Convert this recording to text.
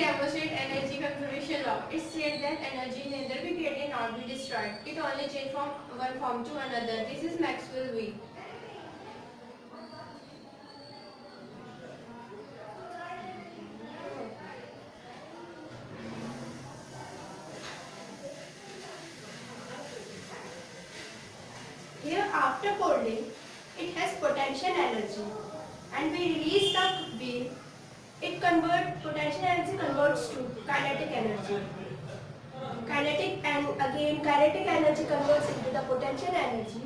Demonstrate energy conservation law. It said that energy neither be created nor be destroyed. It only changes from one form to another. This is Maxwell way. Here after cooling, it has potential energy and we release the wave. It converts potential energy converts to kinetic energy. Kinetic and again kinetic energy converts into the potential energy